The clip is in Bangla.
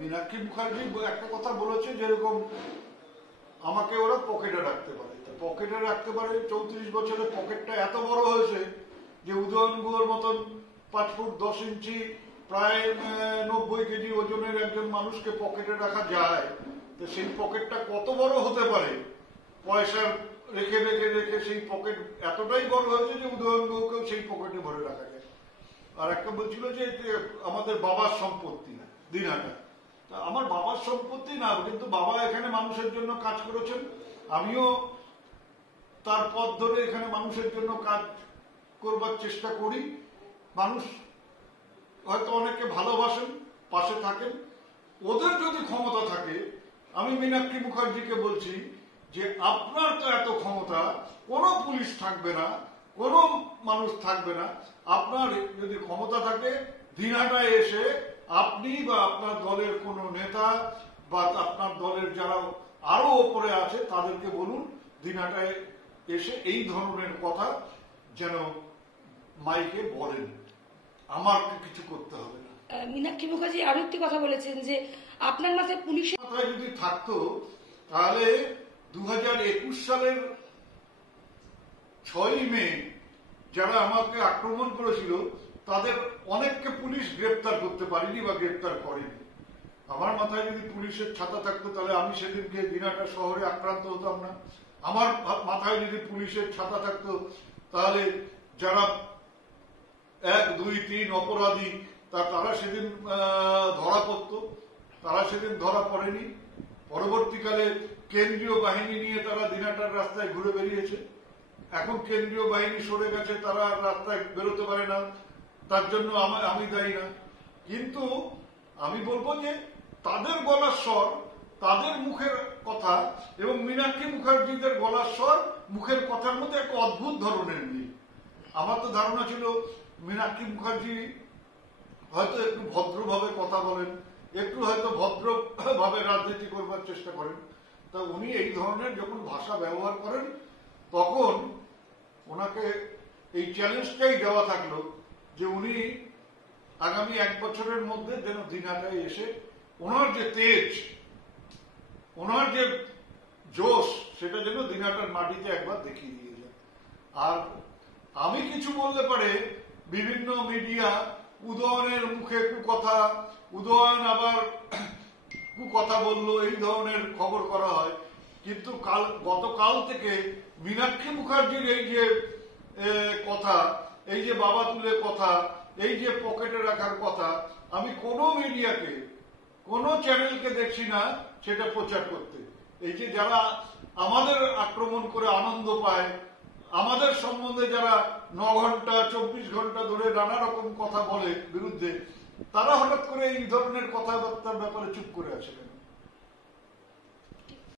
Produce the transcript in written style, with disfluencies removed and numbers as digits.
মীনাক্ষী মুখার্জি একটা কথা বলেছে, যেরকম আমাকে ওরা পকেটে রাখতে পারে, পকেটে রাখতে পারে। 34 বছরে পকেটটা এত বড় হয়েছে যে উদয়ন গুহর মতন 5 ফুট 10 ইঞ্চি প্রায় 90 কেজি ওজনের একজন মানুষকে পকেটে রাখা যায়। তো সেই পকেটটা কত বড় হতে পারে, পয়সা রেখে রেখে রেখে সেই পকেট এতটাই বড় হয়েছে যে উদয়ন গুহকেও সেই পকেটে ভরে রাখা যায়। আর একটা বলছিল যে আমাদের বাবার সম্পত্তি দিনহাটা। আমার বাবার সম্পত্তি না, কিন্তু বাবা এখানে মানুষের জন্য কাজ করেছেন, আমিও তার পথ ধরে এখানে মানুষের জন্য কাজ করবার চেষ্টা করি। মানুষ হয়তো অনেকে ভালোবাসেন, পাশে থাকেন। ওদের যদি ক্ষমতা থাকে, আমি মীনাক্ষী মুখার্জিকে বলছি যে আপনার তো এত ক্ষমতা, কোনো পুলিশ থাকবে না, কোনো মানুষ থাকবে না। আপনার যদি ক্ষমতা থাকে, দিনহাটায় এসে আপনি বা আপনার দলের কোনো নেতা বা আপনার দলের যারা আরো ওপরে আছে তাদেরকে বলুন দিনহাটায় এসে এই ধরনের কথা যেন মাইকে বলেন, আমার কিছু করতে হবে না। মীনাক্ষী মুখার্জি আরো একটি কথা বলেছেন যে আপনার মাথায় পুলিশের মাথায় যদি থাকতো তাহলে 2021 সালের 6ই মে যারা আমাকে আক্রমণ করেছিল তাদের অনেককে পুলিশ গ্রেপ্তার করতে পারেনি বা গ্রেপ্তার করেনি। আমার মাথায় যদি পুলিশের ছাতা থাকতো তাহলে আমি সেদিনকে দিনহাটা শহরে আক্রান্ত হতাম না। আমার মাথায় যদি পুলিশের ছাতা থাকতো তাহলে যারা 1, 2, 3 অপরাধী তারা সেদিন ধরা পড়ত, তারা সেদিন ধরা পড়েনি। পরবর্তীকালে কেন্দ্রীয় বাহিনী নিয়ে তারা দিনহাটার রাস্তায় ঘুরে বেরিয়েছে। এখন কেন্দ্রীয় বাহিনী সরে গেছে, তারা রাস্তায় বেরোতে পারে না, তার জন্য আমি দায়ী না। কিন্তু আমি বলবো যে তাদের গলার স্বর, তাদের মুখের কথা এবং মীনাক্ষী মুখার্জিদের গলার স্বর, মুখের কথার মধ্যে একটা অদ্ভুত ধরনের মিল। আমার তো ধারণা ছিল মীনাক্ষী মুখার্জি হয়তো একটু ভদ্রভাবে কথা বলেন, একটু হয়তো ভদ্রভাবে রাজনীতি করবার চেষ্টা করেন। তা উনি এই ধরনের যখন ভাষা ব্যবহার করেন তখন ওনাকে এই চ্যালেঞ্জটাই দেওয়া থাকলো যে উনি আগামী 1 বছরের মধ্যে যেন দিনহাটায় এসে ওনার যে তেজ, ওনার যে জোশ, সেটা যেন দিনহাটার মাটিতে একবার দেখিয়ে দিয়ে যায়। আর আমি কিছু বললে পারে বিভিন্ন মিডিয়া উদয়নের মুখে কুকথা, উদয়ন আবার কুকথা বললো, এই ধরনের খবর করা হয়। কিন্তু গতকাল থেকে মীনাক্ষী মুখার্জির এই যে কথা, এই যে বাবা তুলে কথা, এই যে পকেটে রাখার কথা, আমি কোনো মিডিয়াকে, কোনো চ্যানেলকে দেখছি না সেটা প্রচার করতে। এই যে যারা আমাদের আক্রমণ করে আনন্দ পায়, আমাদের সম্বন্ধে যারা 9 ঘন্টা 24 ঘন্টা ধরে নানা রকম কথা বলে বিরুদ্ধে, তারা হঠাৎ করে এই ধরনের কথাবার্তার ব্যাপারে চুপ করে আছে কেন?